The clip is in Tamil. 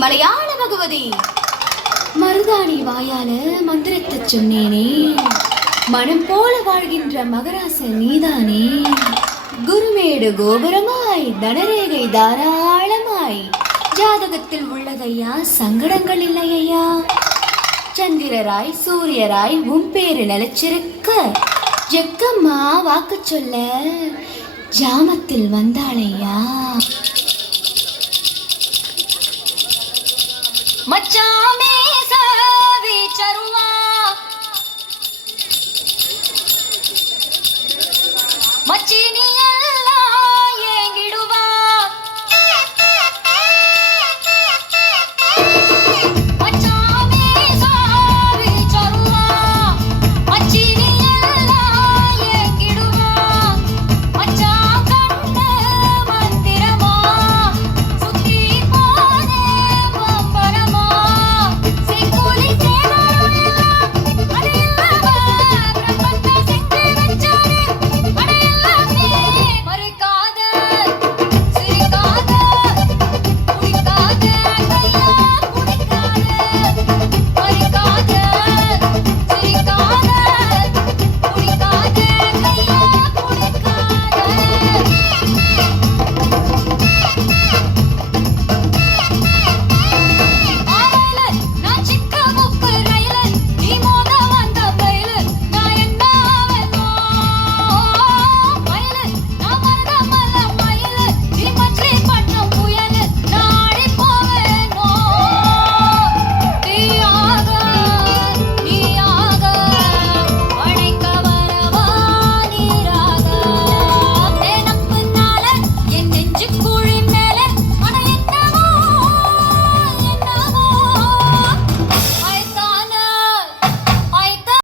மலையாள பகவதி மருதாணி வாயால மந்திரத்தை சொன்னேனே, மனம் போல வாழ்கின்ற மகராச நீதானே. குருமேடு கோபுரமாய் தனரேகை தாராளமாய் ஜாதகத்தில் உள்ளதையா, சங்கடங்கள் இல்லையா. சந்திரராய் சூரியராய் உன் பேரு நிலைச்சிருக்க, ஜக்கம்மா வாக்கு சொல்ல ஜாமத்தில் வந்தாளையா. மச்சான்